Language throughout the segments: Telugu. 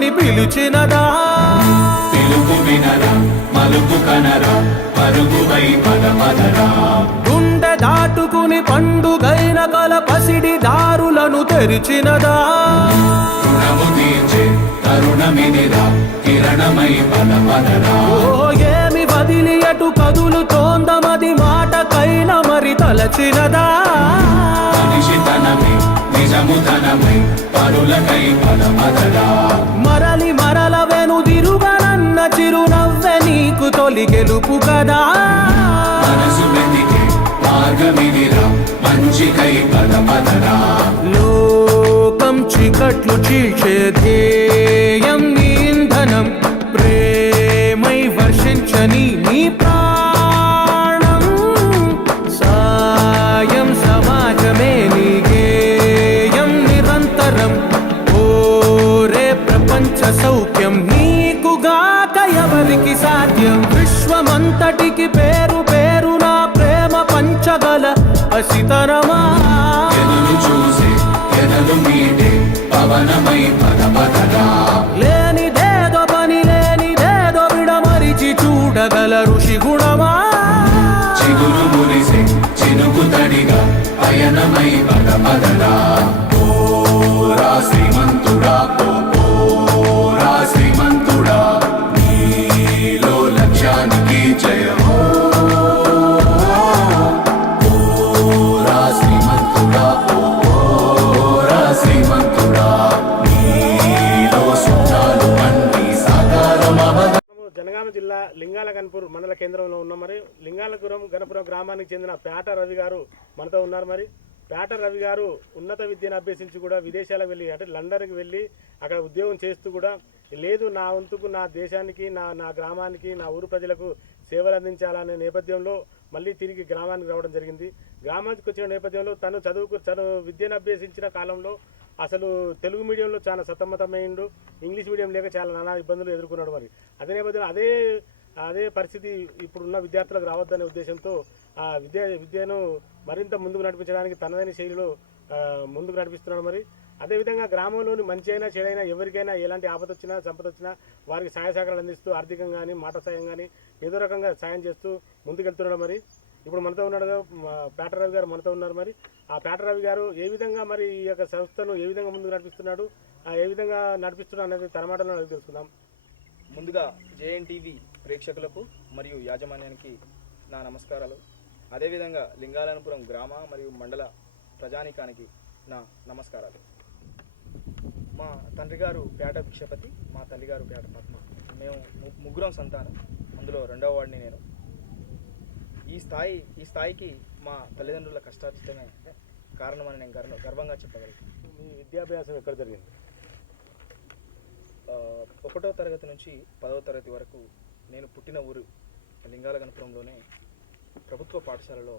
అని పిలిచినదా పిలుపు వినరా మలుపు కనరా పరుగువై పదపదరా గుండె దాటుకుని పండుగైన కల పసిడి దారులను తెరిచినదా రుణము తీర్చే తరుణమిదిరా కిరణమై పదపదరా ఏమి వదిలి అటు కదులుతోందమది మాటకైనా మరి తలచినదా మనిషితనమై నిజముతనమై పరులకై పదపదరా మరలి మరల వెనుదిరుగనన్న చిరునవ్వె నీకు తొలి గెలుపు కదా మనసు వెతికే మార్గమిదిరా మంచికై పదపదరా లోకం చీకట్లు చీల్చే ధ్యేయం నీ ఇంధనం ప్రేమై వర్షించని నీ ప్రాణం సాయం సమాజమే నీ గేయం నిరంతరం ఓరే ప్రపంచ సౌఖ్యం నీకుగాక ఎవరికి సాధ్యం విశ్వమంతటికి పేరు పేరు నా ప్రేమ పంచగల అసితరమా ఎదురు చూసే ఎదలు మీటే పవనమై పదపదరా లేనిదేదో పని లేనిదేదో విడమరిచి చూడగల ఋషి గుణమా చిగురు మురిసే చినుకు తడిగా పయనమై పదపదరా ఓరా శ్రీమంతుడా ఓరా శ్రీమంతుడా నీలో లక్ష్యానికి జయమో ఓరా శ్రీమంతుడా ఓరా శ్రీమంతుడా నీలో సుఖాలు అన్ని సాకారమవద. జనగామ జిల్లా లింగాల గన్పూర్ మండల కేంద్రంలో ఉన్న మరి లింగాలపురం గణపురం గ్రామానికి చెందిన పేట రవి గారు మనతో ఉన్నారు. మరి పేట రవి గారు ఉన్నత విద్యను అభ్యసించి కూడా విదేశాలకు వెళ్ళి అంటే లండన్కి వెళ్ళి అక్కడ ఉద్యోగం చేస్తూ కూడా లేదు నా వంతుకు నా దేశానికి నా గ్రామానికి నా ఊరు ప్రజలకు సేవలు అందించాలనే నేపథ్యంలో మళ్ళీ తిరిగి గ్రామానికి రావడం జరిగింది. గ్రామానికి వచ్చిన నేపథ్యంలో తను విద్యను అభ్యసించిన కాలంలో అసలు తెలుగు మీడియంలో చాలా సతమతమైండు, ఇంగ్లీష్ మీడియం లేక చాలా నానా ఇబ్బందులు ఎదుర్కొన్నాడు. మరి అదే నేపథ్యంలో అదే పరిస్థితి ఇప్పుడున్న విద్యార్థులకు రావద్దనే ఉద్దేశంతో ఆ విద్యను మరింత ముందుకు నడిపించడానికి తనదైన శైలిలో ముందుకు నడిపిస్తున్నాడు. మరి అదేవిధంగా గ్రామంలోని మంచి అయినా చెడైనా ఎవరికైనా ఎలాంటి ఆపద వచ్చినా సంపద వచ్చినా వారికి సహాయ సహకారాలు అందిస్తూ ఆర్థికంగా కానీ మాట సాయం కానీ ఏదో రకంగా సాయం చేస్తూ ముందుకెళ్తున్నాడు. మరి ఇప్పుడు మనతో ఉన్నాడు పేట రవి గారు మనతో ఉన్నారు. మరి ఆ పేట రవి గారు ఏ విధంగా మరి ఈ యొక్క సంస్థను ఏ విధంగా ముందుకు నడిపిస్తున్నాడు, ఏ విధంగా నడిపిస్తున్నాడు అనేది తన మాటలో తెలుసుకుందాం. ముందుగా జేఎన్టీవీ ప్రేక్షకులకు మరియు యాజమాన్యానికి నా నమస్కారాలు. అదేవిధంగా లింగాలపురం గ్రామ మరియు మండల ప్రజానీకానికి నా నమస్కారాలు. మా తండ్రి గారు పేట భిక్షపతి, మా తల్లిగారు పేట పద్మ. మేము ముగ్గురం సంతానం, అందులో రెండవ వాడిని నేను. ఈ స్థాయికి మా తల్లిదండ్రుల కష్టార్జితమే కారణమని నేను గర్వంగా చెప్పగలుగుతాను. మీ విద్యాభ్యాసం ఎక్కడ జరిగింది? 1వ తరగతి నుంచి 10వ తరగతి వరకు నేను పుట్టిన ఊరు లింగాల గణపురంలోనే ప్రభుత్వ పాఠశాలలో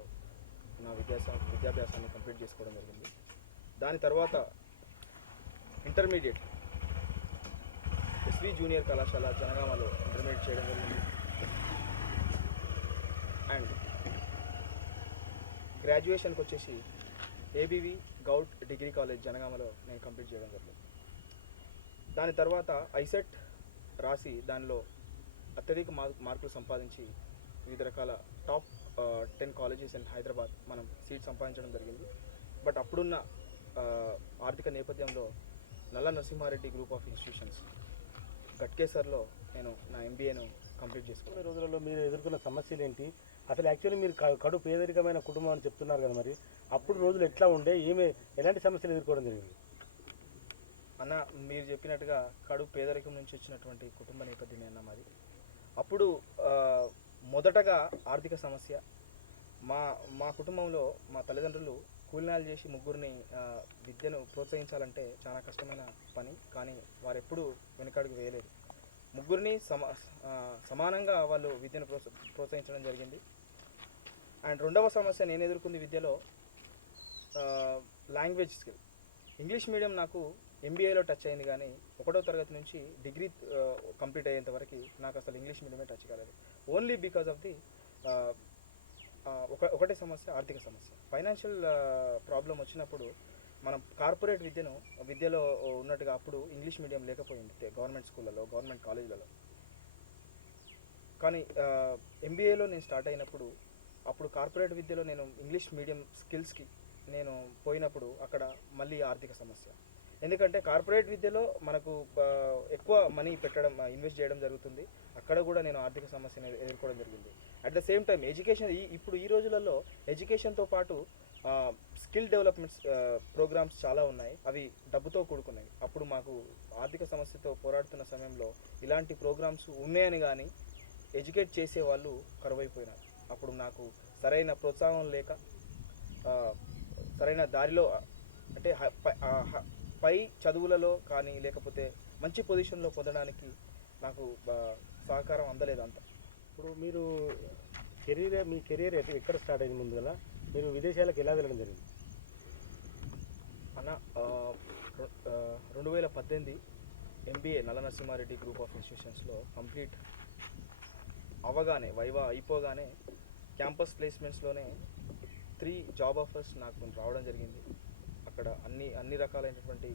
నా విద్యాభ్యాసాన్ని కంప్లీట్ చేసుకోవడం జరిగింది. దాని తర్వాత ఇంటర్మీడియట్ ఎస్వి జూనియర్ కళాశాల జనగామలో ఇంటర్మీడియట్ చేయడం జరిగింది. అండ్ గ్రాడ్యుయేషన్కి వచ్చేసి ఏబీవి గౌట్ డిగ్రీ కాలేజ్ జనగామలో నేను కంప్లీట్ చేయడం జరిగింది. దాని తర్వాత ఐసెట్ రాసి దానిలో అత్యధిక మార్కులు సంపాదించి వివిధ రకాల టాప్ 10 కాలేజెస్ ఇన్ హైదరాబాద్ మనం సీట్ సంపాదించడం జరిగింది. బట్ అప్పుడున్న ఆర్థిక నేపథ్యంలో నల్ల నరసింహారెడ్డి గ్రూప్ ఆఫ్ ఇన్స్టిట్యూషన్స్ గట్కేసర్లో నేను నా ఎంబీఏను కంప్లీట్ చేసుకున్న రోజులలో మీరు ఎదుర్కొన్న సమస్యలు ఏంటి? అసలు యాక్చువల్లీ మీరు కడు పేదరికమైన కుటుంబం అని చెప్తున్నారు కదా, మరి అప్పుడు రోజులు ఎట్లా ఉండే, ఎలాంటి సమస్యలు ఎదుర్కోవడం జరిగింది? అన్న, మీరు చెప్పినట్టుగా కడు పేదరికం నుంచి వచ్చినటువంటి కుటుంబ నేపథ్యమే అన్న మాది. అప్పుడు మొదటగా ఆర్థిక సమస్య. మా కుటుంబంలో మా తల్లిదండ్రులు కూలినాలు చేసి ముగ్గురిని విద్యను ప్రోత్సహించాలంటే చాలా కష్టమైన పని, కానీ వారు ఎప్పుడూ వెనుకడుగు వేయలేదు. ముగ్గురిని సమానంగా వాళ్ళు విద్యను ప్రోత్సహించడం జరిగింది. అండ్ రెండవ సమస్య నేను ఎదుర్కొంది విద్యలో లాంగ్వేజ్ స్కిల్. ఇంగ్లీష్ మీడియం నాకు ఎంబీఏలో టచ్ అయింది, కానీ 1వ తరగతి నుంచి డిగ్రీ కంప్లీట్ అయ్యేంత వరకు నాకు అసలు ఇంగ్లీష్ మీడియమే టచ్ కాలేదు. ఓన్లీ బికాజ్ ఆఫ్ ది ఒకటే సమస్య, ఆర్థిక సమస్య. ఫైనాన్షియల్ ప్రాబ్లం వచ్చినప్పుడు మనం కార్పొరేట్ విద్యలో ఉన్నట్టుగా అప్పుడు ఇంగ్లీష్ మీడియం లేకపోయింది గవర్నమెంట్ స్కూళ్ళలో, గవర్నమెంట్ కాలేజీలలో. కానీ ఎంబీఏలో నేను స్టార్ట్ అయినప్పుడు అప్పుడు కార్పొరేట్ విద్యలో నేను ఇంగ్లీష్ మీడియం స్కిల్స్కి నేను పోయినప్పుడు అక్కడ మళ్ళీ ఆర్థిక సమస్య. ఎందుకంటే కార్పొరేట్ విద్యలో మనకు ఎక్కువ మనీ పెట్టడం, ఇన్వెస్ట్ చేయడం జరుగుతుంది. అక్కడ కూడా నేను ఆర్థిక సమస్యను ఎదుర్కోవడం జరిగింది. At the same time education, ఇప్పుడు ఈ రోజులలో ఎడ్యుకేషన్తో పాటు స్కిల్ డెవలప్మెంట్స్ ప్రోగ్రామ్స్ చాలా ఉన్నాయి. అవి డబ్బుతో కూడుకున్నాయి. అప్పుడు మాకు ఆర్థిక సమస్యతో పోరాడుతున్న సమయంలో ఇలాంటి ప్రోగ్రామ్స్ ఉన్నాయని కానీ ఎడ్యుకేట్ చేసే వాళ్ళు కరువైపోయినారు. అప్పుడు నాకు సరైన ప్రోత్సాహం లేక సరైన దారిలో అంటే పై చదువులలో కానీ లేకపోతే మంచి పొజిషన్లో పొందడానికి నాకు సహకారం అందలేదు అంత. ఇప్పుడు మీరు మీ కెరీర్ ఎక్కడ స్టార్ట్ అయింది? ముందుగా మీరు విదేశాలకు ఎలా వెళ్ళడం జరిగింది? అన్న 2018 ఎంబీఏ నల్ల నరసింహారెడ్డి గ్రూప్ ఆఫ్ ఇన్స్టిట్యూషన్స్లో కంప్లీట్ అవగానే, వైవా అయిపోగానే క్యాంపస్ ప్లేస్మెంట్స్లోనే 3 జాబ్ ఆఫర్స్ నాకు రావడం జరిగింది. అక్కడ అన్ని రకాలైనటువంటి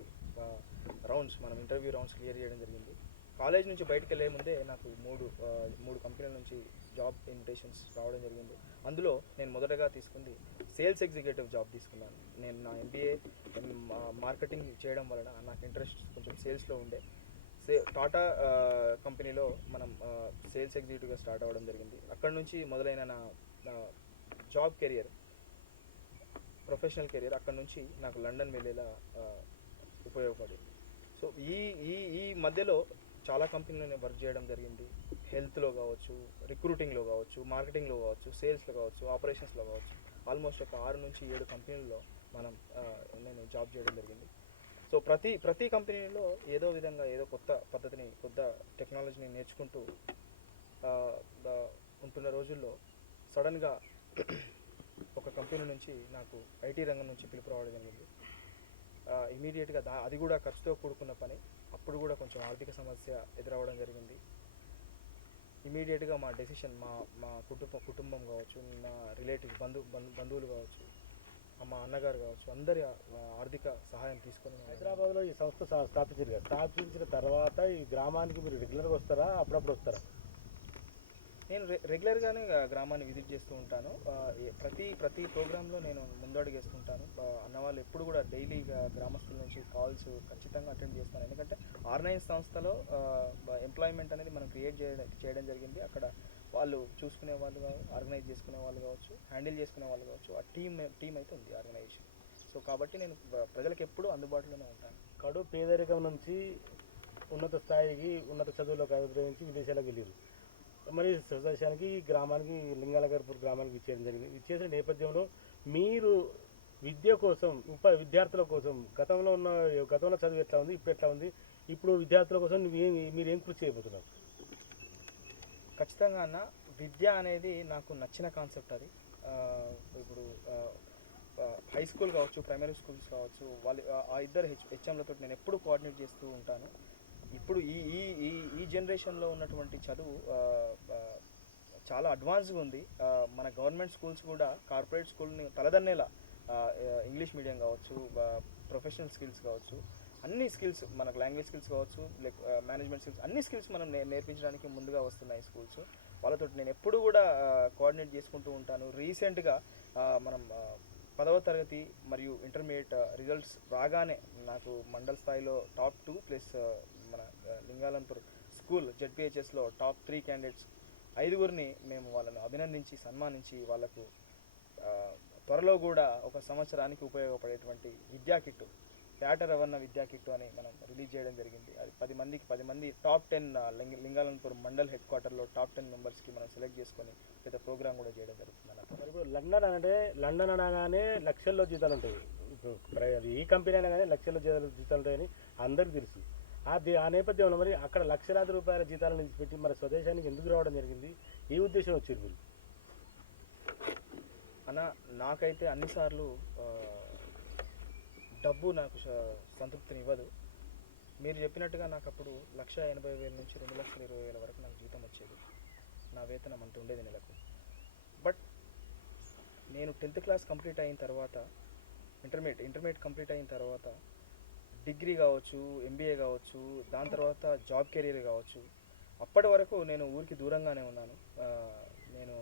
రౌండ్స్, మనం ఇంటర్వ్యూ రౌండ్స్ క్లియర్ చేయడం జరిగింది. కాలేజ్ నుంచి బయటకు వెళ్ళే ముందే నాకు మూడు కంపెనీల నుంచి జాబ్ ఇన్విటేషన్స్ రావడం జరిగింది. అందులో నేను మొదటగా తీసుకుంది సేల్స్ ఎగ్జిక్యూటివ్ జాబ్ తీసుకున్నాను. నేను నా ఎంబీఏ మార్కెటింగ్ చేయడం వలన నాకు ఇంట్రెస్ట్ కొంచెం సేల్స్లో ఉండే. టాటా కంపెనీలో మనం సేల్స్ ఎగ్జిక్యూటివ్గా స్టార్ట్ అవ్వడం జరిగింది. అక్కడ నుంచి మొదలైన నా జాబ్ కెరియర్, ప్రొఫెషనల్ కెరియర్ అక్కడ నుంచి నాకు లండన్ వెళ్ళేలా ఉపయోగపడింది. సో ఈ మధ్యలో చాలా కంపెనీలో నేను వర్క్ చేయడం జరిగింది. హెల్త్లో కావచ్చు, రిక్రూటింగ్లో కావచ్చు, మార్కెటింగ్లో కావచ్చు, సేల్స్లో కావచ్చు, ఆపరేషన్స్లో కావచ్చు. ఆల్మోస్ట్ ఒక 6 నుంచి 7 కంపెనీల్లో నేను జాబ్ చేయడం జరిగింది. సో ప్రతి కంపెనీలో ఏదో విధంగా ఏదో కొత్త పద్ధతిని, కొత్త టెక్నాలజీని నేర్చుకుంటూ ఉంటున్న రోజుల్లో సడన్గా ఒక కంపెనీ నుంచి నాకు ఐటీ రంగం నుంచి పిలుపు రావడం జరిగింది. ఇమీడియట్గా అది కూడా ఖర్చుతో కూడుకున్న పని. అప్పుడు కూడా కొంచెం ఆర్థిక సమస్య ఎదురవ్వడం జరిగింది. ఇమీడియట్గా మా డెసిషన్, మా కుటుంబం కావచ్చు, నా రిలేటివ్స్, బంధువులు కావచ్చు, మా అన్నగారు కావచ్చు, అందరి ఆర్థిక సహాయం తీసుకొని హైదరాబాద్లో ఈ సంస్థ స్థాపించారు కదా. స్థాపించిన తర్వాత ఈ గ్రామానికి మీరు రెగ్యులర్గా వస్తారా, అప్పుడప్పుడు వస్తారా? నేను రెగ్యులర్గానే గ్రామాన్ని విజిట్ చేస్తూ ఉంటాను. ప్రతి ప్రోగ్రాంలో నేను ముందడుగేస్తుంటాను. అన్నవాళ్ళు ఎప్పుడు కూడా డైలీగా గ్రామస్తుల నుంచి కాల్స్ ఖచ్చితంగా అటెండ్ చేస్తాను. ఎందుకంటే ఆర్గనైజ్ సంస్థలో ఎంప్లాయ్మెంట్ అనేది మనం క్రియేట్ చేయడం జరిగింది. అక్కడ వాళ్ళు చూసుకునే వాళ్ళు కావచ్చు, ఆర్గనైజ్ చేసుకునే వాళ్ళు కావచ్చు, హ్యాండిల్ చేసుకునే వాళ్ళు కావచ్చు, ఆ టీం అయితే ఉంది ఆర్గనైజేషన్. సో కాబట్టి నేను ప్రజలకు ఎప్పుడూ అందుబాటులోనే ఉంటాను. కడు పేదరికం నుంచి ఉన్నత స్థాయికి, ఉన్నత చదువులకు అభిప్రాయించి విదేశాలకు వెళ్ళారు. మరి స్వదేశానికి, గ్రామానికి, లింగాలగర్పూర్ గ్రామానికి ఇచ్చేయడం జరిగింది. ఇచ్చేసిన నేపథ్యంలో మీరు విద్య కోసం, విద్యార్థుల కోసం గతంలో చదువు ఎట్లా ఉంది, ఇప్పుడు ఎట్లా ఉంది, ఇప్పుడు విద్యార్థుల కోసం మీరు ఏం కృషి చేయబోతున్నారు? ఖచ్చితంగా అన్న, విద్య అనేది నాకు నచ్చిన కాన్సెప్ట్. అది ఇప్పుడు హై స్కూల్ కావచ్చు, ప్రైమరీ స్కూల్స్ కావచ్చు, వాళ్ళు ఆ ఇద్దరు హెచ్ఎంలతో నేను ఎప్పుడు కోఆర్డినేట్ చేస్తూ ఉంటాను. ఇప్పుడు ఈ జనరేషన్లో ఉన్నటువంటి చదువు చాలా అడ్వాన్స్గా ఉంది. మన గవర్నమెంట్ స్కూల్స్ కూడా కార్పొరేట్ స్కూల్ని తలదన్నేలా ఇంగ్లీష్ మీడియం కావచ్చు, ప్రొఫెషనల్ స్కిల్స్ కావచ్చు, అన్ని స్కిల్స్, మనకు లాంగ్వేజ్ స్కిల్స్ కావచ్చు, లైక్ మేనేజ్మెంట్ స్కిల్స్, అన్ని స్కిల్స్ మనం నేర్పించడానికి ముందుగా వస్తున్నాయి స్కూల్స్. వాళ్ళతో నేను ఎప్పుడు కూడా కోఆర్డినేట్ చేసుకుంటూ ఉంటాను. రీసెంట్గా మనం 10వ తరగతి మరియు ఇంటర్మీడియట్ రిజల్ట్స్ రాగానే నాకు మండల్ స్థాయిలో టాప్ 2 ప్లస్ మన లింగాలంపూర్ స్కూల్ జెడ్పిహెచ్ఎస్లో టాప్ 3 క్యాండిడేట్స్ 5గురిని మేము వాళ్ళను అభినందించి, సన్మానించి, వాళ్ళకు త్వరలో కూడా ఒక సంవత్సరానికి ఉపయోగపడేటువంటి విద్యా కిట్టు, పేట రవణ విద్యా కిట్టు అని మనం రిలీజ్ చేయడం జరిగింది. అది 10 మంది టాప్ 10 లింగాలంపూర్ మండల్ హెడ్ క్వార్టర్లో టాప్ 10 మెంబర్స్కి మనం సెలెక్ట్ చేసుకొని పెద్ద ప్రోగ్రామ్ కూడా చేయడం జరుగుతుంది అన్నమాట. ఇప్పుడు లండన్ అనగానే లక్షల్లో జీతాలు ఉంటాయి. అది ఈ కంపెనీ అనగానే లక్షల్లో జీతాలు ఉంటాయని అందరికీ తెలుసు. ఆ నేపథ్యంలో మరి అక్కడ లక్షలాది రూపాయల జీతాలను పెట్టి మన స్వదేశానికి ఎందుకు రావడం జరిగింది? ఏ ఉద్దేశం వచ్చారు మీరు? అన్న, నాకైతే అన్నిసార్లు డబ్బు నాకు సంతృప్తిని ఇవ్వదు. మీరు చెప్పినట్టుగా నాకు అప్పుడు 1,80,000 నుంచి 2,20,000 వరకు నాకు జీతం వచ్చేది. నా వేతనం అంత ఉండేది నెలకు. బట్ నేను 10th క్లాస్ కంప్లీట్ అయిన తర్వాత ఇంటర్మీడియట్ కంప్లీట్ అయిన తర్వాత డిగ్రీ కావచ్చు, ఎంబీఏ కావచ్చు, దాని తర్వాత జాబ్ కెరీర్ కావచ్చు, అప్పటి వరకు నేను ఊరికి దూరంగానే ఉన్నాను. నేను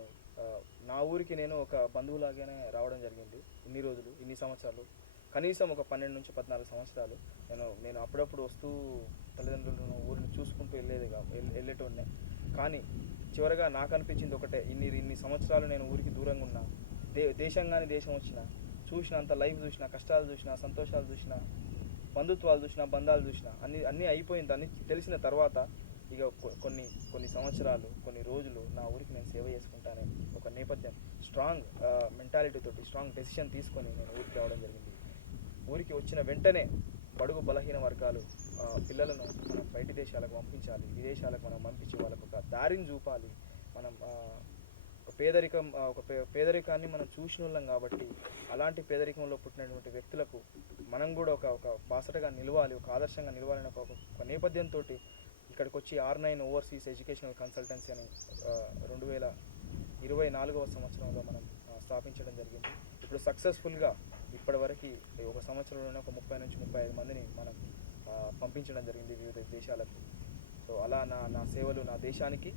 నా ఊరికి నేను ఒక బంధువులాగానే రావడం జరిగింది. ఇన్ని రోజులు, ఇన్ని సంవత్సరాలు, కనీసం ఒక 12 నుంచి 14 సంవత్సరాలు నేను అప్పుడప్పుడు వస్తూ తల్లిదండ్రులను ఊరిని చూసుకుంటూ వెళ్ళేటోడినే. కానీ చివరగా నాకు అనిపించింది ఒకటే, ఇన్ని సంవత్సరాలు నేను ఊరికి దూరంగా ఉన్నా, దేశం వచ్చినా, చూసినంత లైఫ్ చూసినా, కష్టాలు చూసినా, సంతోషాలు చూసినా, బంధుత్వాలు చూసినా, బంధాలు చూసినా, అన్నీ అయిపోయింది. అన్నీ తెలిసిన తర్వాత ఇక కొన్ని సంవత్సరాలు, కొన్ని రోజులు నా ఊరికి నేను సేవ చేసుకుంటానే ఒక నేపథ్యం, స్ట్రాంగ్ మెంటాలిటీ తోటి, స్ట్రాంగ్ డెసిషన్ తీసుకొని నేను ఊరికి రావడం జరిగింది. ఊరికి వచ్చిన వెంటనే బడుగు బలహీన వర్గాలు పిల్లలను మనం బయటి దేశాలకు పంపించాలి, విదేశాలకు మనం పంపించి వాళ్ళకు ఒక దారిని చూపాలి. మనం పేదరికాన్ని మనం చూసిన వాళ్ళం కాబట్టి అలాంటి పేదరికంలో పుట్టినటువంటి వ్యక్తులకు మనం కూడా ఒక బాసటగా నిలవాలి, ఒక ఆదర్శంగా నిలవాలని ఒక నేపథ్యంతో ఇక్కడికి వచ్చి R9 ఓవర్సీస్ ఎడ్యుకేషనల్ కన్సల్టెన్సీ అని 2024వ సంవత్సరంలో మనం స్థాపించడం జరిగింది. ఇప్పుడు సక్సెస్ఫుల్గా ఇప్పటివరకు ఒక సంవత్సరంలోనే ఒక 30 నుంచి 35 మందిని మనం పంపించడం జరిగింది వివిధ దేశాలకు. సో అలా నా సేవలు నా దేశానికి,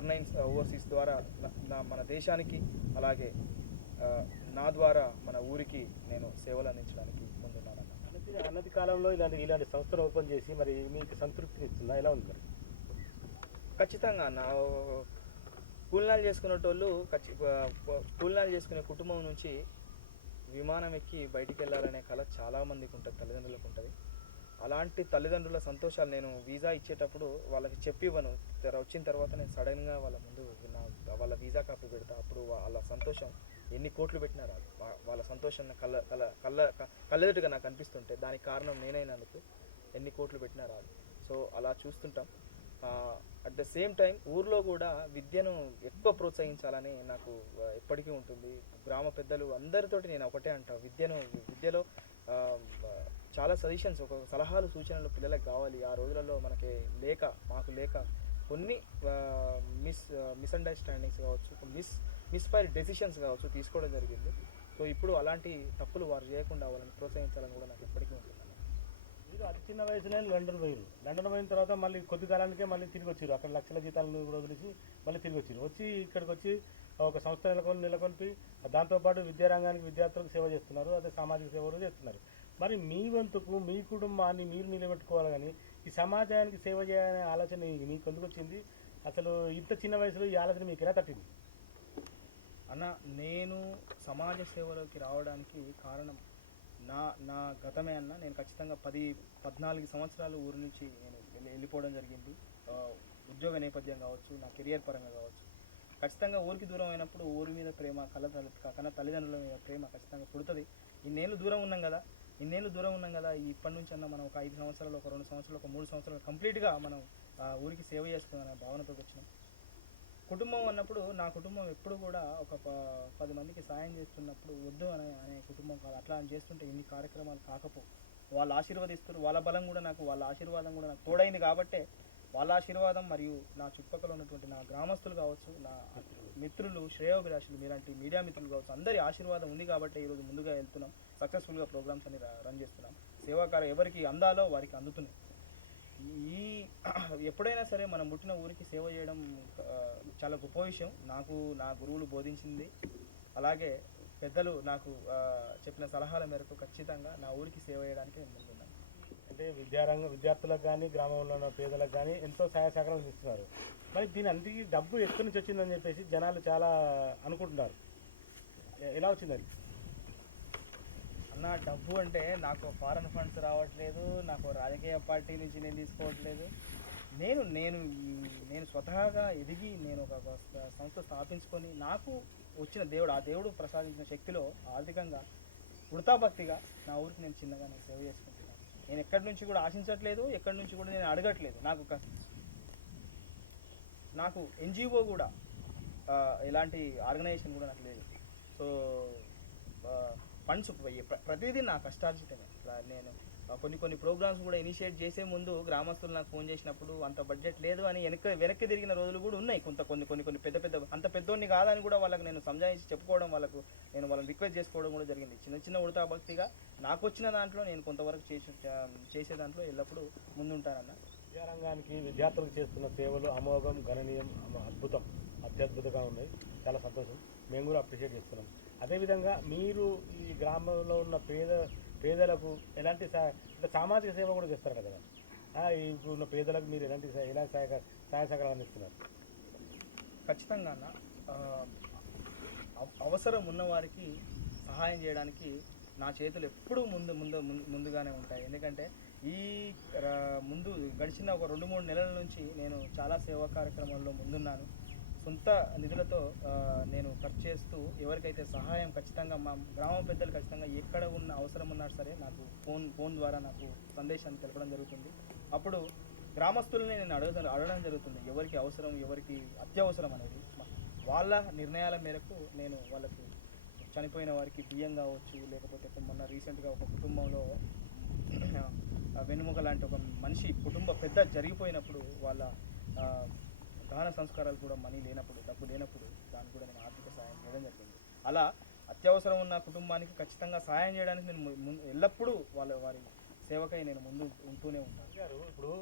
R9 ఓవర్సీస్ ద్వారా మన దేశానికి, అలాగే నా ద్వారా మన ఊరికి నేను సేవలు అందించడానికి ముందున్నాను. అన్నతి కాలంలో ఇలాంటి సంస్థను ఓపెన్ చేసి మరి మీకు సంతృప్తిని ఇస్తుందా? ఎలా ఉంది మరి? ఖచ్చితంగా కూలినాలు చేసుకునేటోళ్ళు, కూలినాలు చేసుకునే కుటుంబం నుంచి విమానం ఎక్కి బయటికి వెళ్ళాలనే కళ చాలామందికి ఉంటుంది, తల్లిదండ్రులకు ఉంటుంది. అలాంటి తల్లిదండ్రుల సంతోషాలు నేను వీసా ఇచ్చేటప్పుడు వాళ్ళకి చెప్పివ్వను. వచ్చిన తర్వాత నేను సడన్గా వాళ్ళ ముందు వాళ్ళ వీసా కాపీ పెడతా. అప్పుడు వాళ్ళ సంతోషం ఎన్ని కోట్లు పెట్టినా రాదు. వాళ్ళ సంతోషం కళ్ళెదుటిగా నాకు అనిపిస్తుంటే దానికి కారణం నేనైనందుకు ఎన్ని కోట్లు పెట్టినా రాదు. సో అలా చూస్తుంటాం. అట్ ద సేమ్ టైం ఊర్లో కూడా విద్యను ఎక్కువ ప్రోత్సహించాలని నాకు ఎప్పటికీ ఉంటుంది. గ్రామ పెద్దలు అందరితోటి నేను ఒకటే అంటా, విద్యలో చాలా సజెషన్స్, ఒక సలహాలు, సూచనలు పిల్లలకు కావాలి. ఆ రోజులలో మాకు లేక కొన్ని మిస్అండర్స్టాండింగ్స్ కావచ్చు, మిస్ఫైర్ డెసిషన్స్ కావచ్చు తీసుకోవడం జరిగింది. సో ఇప్పుడు అలాంటి తప్పులు వారు చేయకుండా వాళ్ళని ప్రోత్సహించాలని కూడా నాకు ఎప్పటికీ ఉంటుంది. మీరు అతి చిన్న వయసులో లండన్ పోయిన తర్వాత మళ్ళీ కొద్ది కాలానికే మళ్ళీ తిరిగి వచ్చారు. అక్కడ లక్షల జీతాలను కూడా వదిలేసి మళ్ళీ తిరిగి వచ్చి ఇక్కడికి వచ్చి ఒక సంస్థ నెలకొల్పి దాంతోపాటు విద్యారంగానికి విద్యార్థులకు సేవ చేస్తున్నారు, అదే సామాజిక సేవ కూడా చేస్తున్నారు. మరి మీ వంతుకు మీ కుటుంబాన్ని మీరు నిలబెట్టుకోవాలి, కానీ ఈ సమాజానికి సేవ చేయాలనే ఆలోచన మీకు ఎందుకు వచ్చింది? అసలు ఇంత చిన్న వయసులో ఈ ఆలోచన మీకు ఎలా తట్టింది? అన్న, నేను సమాజ సేవలోకి రావడానికి కారణం నా గతమే అన్న. నేను ఖచ్చితంగా 14 సంవత్సరాలు ఊరి నుంచి నేను వెళ్ళిపోవడం జరిగింది. ఉద్యోగ నేపథ్యం కావచ్చు, నా కెరియర్ పరంగా కావచ్చు. ఖచ్చితంగా ఊరికి దూరం అయినప్పుడు ఊరి మీద ప్రేమ, కన్న తల్లిదండ్రుల మీద ప్రేమ ఖచ్చితంగా పుడుతుంది. ఇన్నేళ్ళు దూరం ఉన్నాం కదా, ఇప్పటి నుంచి అన్న మనం ఒక 5 సంవత్సరాలు, ఒక 2 సంవత్సరాలు, ఒక 3 సంవత్సరాలు కంప్లీట్గా మనం ఊరికి సేవ చేసుకుందనే భావనతో వచ్చినాం. కుటుంబం అన్నప్పుడు నా కుటుంబం ఎప్పుడు కూడా ఒక 10 మందికి సాయం చేస్తున్నప్పుడు వద్దు అనే కుటుంబం కాదు. అట్లా అని చేస్తుంటే ఇన్ని కార్యక్రమాలు వాళ్ళు ఆశీర్వదిస్తారు. వాళ్ళ ఆశీర్వాదం కూడా నాకు తోడైంది కాబట్టే వాళ్ళ ఆశీర్వాదం మరియు నా చుట్టుపక్కల ఉన్నటువంటి నా గ్రామస్తులు కావచ్చు, నా మిత్రులు, శ్రేయోభిలాషులు, మీలాంటి మీడియా మిత్రులు కావచ్చు, అందరి ఆశీర్వాదం ఉంది కాబట్టి ఈరోజు ముందుగా వెళ్తున్నాం. సక్సెస్ఫుల్గా ప్రోగ్రామ్స్ అన్ని రన్ చేస్తున్నాం. సేవాకారం ఎవరికి అందాలో వారికి అందుతున్నాయి. ఎప్పుడైనా సరే మనం పుట్టిన ఊరికి సేవ చేయడం చాలా గొప్ప విషయం. నాకు నా గురువులు బోధించింది, అలాగే పెద్దలు నాకు చెప్పిన సలహాల మేరకు ఖచ్చితంగా నా ఊరికి సేవ చేయడానికి నేను ముందున్నాను. అంటే విద్యార్థులకు కానీ, గ్రామంలో ఉన్న పేదలకు కానీ ఎంతో సహాయ సహకారాలు ఇస్తున్నారు. మరి దీని అంతకి డబ్బు ఎక్కడి నుంచి వచ్చిందని చెప్పేసి జనాలు చాలా అనుకుంటున్నారు. ఎలా వచ్చిందని అన్న? డబ్బు అంటే నాకు ఫారెన్ ఫండ్స్ రావట్లేదు, నాకు రాజకీయ పార్టీ నుంచి నేను తీసుకోవట్లేదు. నేను స్వతహాగా ఎదిగి నేను ఒక సంస్థ స్థాపించుకొని నాకు వచ్చిన ఆ దేవుడు ప్రసాదించిన శక్తిలో ఆర్థికంగా వృతాభక్తిగా నా ఊరికి నేను చిన్నగా సేవ చేసుకుంటున్నాను. నేను ఎక్కడి నుంచి కూడా ఆశించట్లేదు, ఎక్కడి నుంచి కూడా నేను అడగట్లేదు. నాకు NGO కూడా ఎలాంటి ఆర్గనైజేషన్ కూడా నాకు లేదు. సో ఫండ్స్ ప్రతిదీ నా కష్టార్జితమే. కొన్ని ప్రోగ్రామ్స్ కూడా ఇనిషియేట్ చేసే ముందు గ్రామస్తులు నాకు ఫోన్ చేసినప్పుడు అంత బడ్జెట్ లేదు అని వెనక్కి తిరిగిన రోజులు కూడా ఉన్నాయి. కొన్ని పెద్ద అంత పెద్దోడిని కాదని కూడా వాళ్ళకి నేను సంజాయించి చెప్పుకోవడం, నేను వాళ్ళని రిక్వెస్ట్ చేసుకోవడం కూడా జరిగింది. చిన్న ఉడతా భక్తిగా నాకు వచ్చిన దాంట్లో నేను కొంతవరకు చేసే దాంట్లో ఎల్లప్పుడూ ముందుంటానన్న. విద్యారంగానికి విద్యార్థులకు చేస్తున్న సేవలు అమోఘం, గణనీయం, అద్భుతం, అత్యద్భుతంగా ఉన్నాయి. చాలా సంతోషం, మేము కూడా అప్రిషియేట్ చేస్తున్నాం. అదేవిధంగా మీరు ఈ గ్రామంలో ఉన్న పేదలకు ఎలాంటి అంటే సామాజిక సేవ కూడా చేస్తారు కదా, ఇప్పుడు ఉన్న పేదలకు మీరు ఎలాంటి సహాయ సహకారాలు అందిస్తున్నారు? ఖచ్చితంగా అన్న, అవసరం ఉన్న వారికి సహాయం చేయడానికి నా చేతులు ఎప్పుడూ ముందుగానే ఉంటాయి. ఎందుకంటే ముందు గడిచిన ఒక 2-3 నెలల నుంచి నేను చాలా సేవా కార్యక్రమాల్లో ముందున్నాను. సొంత నిధులతో నేను ఖర్చు చేస్తూ ఎవరికైతే సహాయం ఖచ్చితంగా మా గ్రామ పెద్దలు ఖచ్చితంగా ఎక్కడ ఉన్న అవసరం ఉన్నా సరే నాకు ఫోన్ ద్వారా నాకు సందేశాన్ని తెలపడం జరుగుతుంది. అప్పుడు గ్రామస్తుల్ని నేను అడగడం జరుగుతుంది, ఎవరికి అవసరం, ఎవరికి అత్యవసరం అనేది. వాళ్ళ నిర్ణయాల మేరకు నేను వాళ్ళకు చనిపోయిన వారికి బియ్యం కావచ్చు, లేకపోతే మొన్న రీసెంట్గా ఒక కుటుంబంలో వెన్నుముక లాంటి ఒక మనిషి కుటుంబ పెద్ద జరిగిపోయినప్పుడు వాళ్ళ దహన సంస్కారాలు కూడా మనీ లేనప్పుడు, డబ్బు లేనప్పుడు దానికి కూడా నేను ఆర్థిక సహాయం చేయడం జరిగింది. అలా అత్యవసరం ఉన్న కుటుంబానికి ఖచ్చితంగా సహాయం చేయడానికి నేను ఎల్లప్పుడూ వారి సేవకై నేను ముందు ఉంటూనే ఉంటాను. గారు, ఇప్పుడు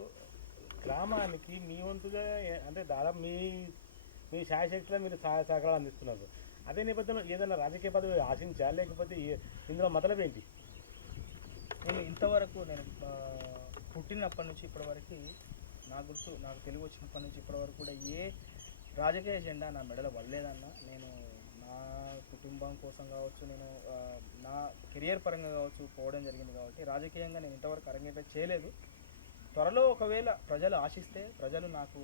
గ్రామానికి మీ వంతుగా అంటే దాదాపు మీ శాయశక్తిలో మీరు సహాయ సహకారాలు అందిస్తున్నారు. అదే నేపథ్యంలో ఏదైనా రాజకీయ పదవి ఆశించా, లేకపోతే ఇందులో మొదలు ఏంటి? నేను ఇంతవరకు నేను పుట్టినప్పటి నుంచి ఇప్పటివరకు నాకు తెలుగు వచ్చినప్పటి నుంచి ఇప్పటివరకు కూడా ఏ రాజకీయ ఎజెండా నా మెడలో వల్లేదన్న. నేను నా కుటుంబం కోసం కావచ్చు, నేను నా కెరియర్ పరంగా కావచ్చు పోవడం జరిగింది. కాబట్టి రాజకీయంగా నేను ఇంతవరకు అరంగేట్రం చేయలేదు. త్వరలో ఒకవేళ ప్రజలు ఆశిస్తే, ప్రజలు నాకు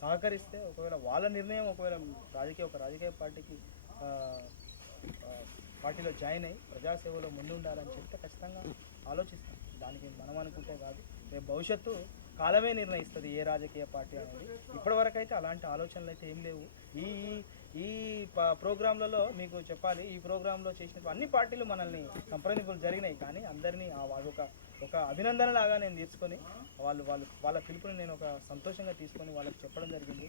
సహకరిస్తే, ఒకవేళ వాళ్ళ నిర్ణయం ఒకవేళ ఒక రాజకీయ పార్టీలో జాయిన్ అయ్యి ప్రజాసేవలో ముందుండాలని చెప్తే ఖచ్చితంగా ఆలోచిస్తాం. దానికి మనం అనుకుంటే కాదు, రేపు భవిష్యత్తు కాలమే నిర్ణయిస్తుంది ఏ రాజకీయ పార్టీ అనేది. ఇప్పటివరకు అయితే అలాంటి ఆలోచనలు అయితే ఏం లేవు. ఈ ప్రోగ్రాంలలో మీకు చెప్పాలి, ఈ ప్రోగ్రాంలో చేసిన అన్ని పార్టీలు మనల్ని సంప్రదింపులు జరిగినాయి. కానీ అందరినీ ఒక అభినందన లాగా నేను తీసుకొని వాళ్ళ పిలుపుని నేను ఒక సంతోషంగా తీసుకొని వాళ్ళకి చెప్పడం జరిగింది.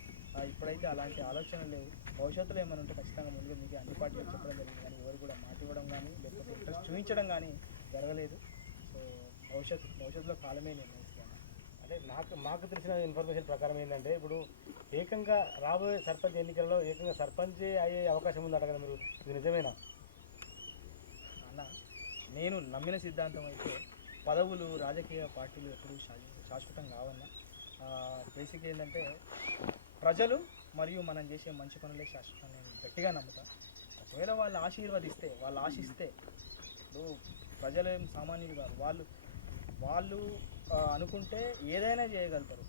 ఇప్పుడైతే అలాంటి ఆలోచనలు లేవు. భవిష్యత్తులో ఏమైనా ఉంటే ఖచ్చితంగా ముందుగా మీకు అన్ని పార్టీలు చెప్పడం జరిగింది. కానీ ఎవరు కూడా మాట ఇవ్వడం కానీ లేకపోతే ఇంట్రెస్ట్ చూపించడం కానీ జరగలేదు. సో భవిష్యత్తులో కాలమే నిర్ణయిస్తాను. అంటే మాకు తెలిసిన ఇన్ఫర్మేషన్ ప్రకారం ఏంటంటే, ఇప్పుడు ఏకంగా రాబోయే సర్పంచ్ ఎన్నికల్లో ఏకంగా సర్పంచ్ అయ్యే అవకాశం ఉందట కదా, మీరు ఇది నిజమేనా? అన్న, నేను నమ్మిన సిద్ధాంతం అయితే పదవులు, రాజకీయ పార్టీలు ఎప్పుడు శాశ్వతం కావన్నా. బేసిక్ ఏంటంటే ప్రజలు మరియు మనం చేసే మంచి పనులే శాశ్వతం. నేను గట్టిగా నమ్ముతాను. ఒకవేళ వాళ్ళు ఆశీర్వదిస్తే, వాళ్ళు ఆశిస్తే, ఇప్పుడు ప్రజలేం సామాన్యులు కాదు. వాళ్ళు అనుకుంటే ఏదైనా చేయగలుగుతారు.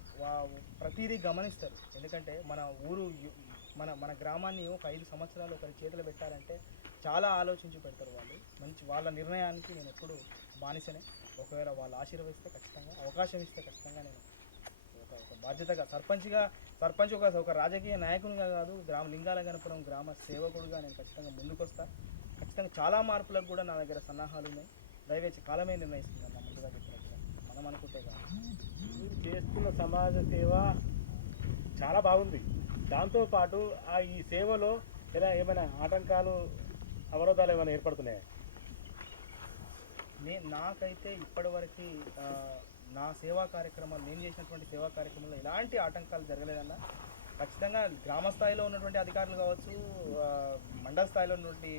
ప్రతిదీ గమనిస్తారు. ఎందుకంటే మన గ్రామాన్ని ఒక 5 సంవత్సరాలు ఒకరి చేతులు పెట్టాలంటే చాలా ఆలోచించి పెడతారు వాళ్ళు. వాళ్ళ నిర్ణయానికి నేను ఎప్పుడు బానిసనే. ఒకవేళ వాళ్ళు ఆశీర్వదిస్తే ఖచ్చితంగా, అవకాశం ఇస్తే ఖచ్చితంగా నేను ఒక బాధ్యతగా సర్పంచ్ ఒక రాజకీయ నాయకునిగా కాదు, లింగాల గణపురం గ్రామ సేవకుడుగా నేను ఖచ్చితంగా ముందుకొస్తా. ఖచ్చితంగా చాలా మార్పులకు కూడా నా దగ్గర సన్నాహాలు ఉన్నాయి. దయవేసి కాలమే నిర్ణయిస్తుంది అన్న, ముందుగా చెప్పినట్టుగా మనం అనుకుంటే కాదు. మీరు చేస్తున్న సమాజ సేవ చాలా బాగుంది. దాంతోపాటు ఈ సేవలో ఏమైనా ఆటంకాలు, అవరోధాలు ఏమైనా ఏర్పడుతున్నాయా? నాకైతే ఇప్పటివరకు నా సేవా కార్యక్రమాలు, నేను చేసినటువంటి సేవా కార్యక్రమంలో ఎలాంటి ఆటంకాలు జరగలేదన్న. ఖచ్చితంగా గ్రామ స్థాయిలో ఉన్నటువంటి అధికారులు కావచ్చు, మండల స్థాయిలో ఉన్నటువంటి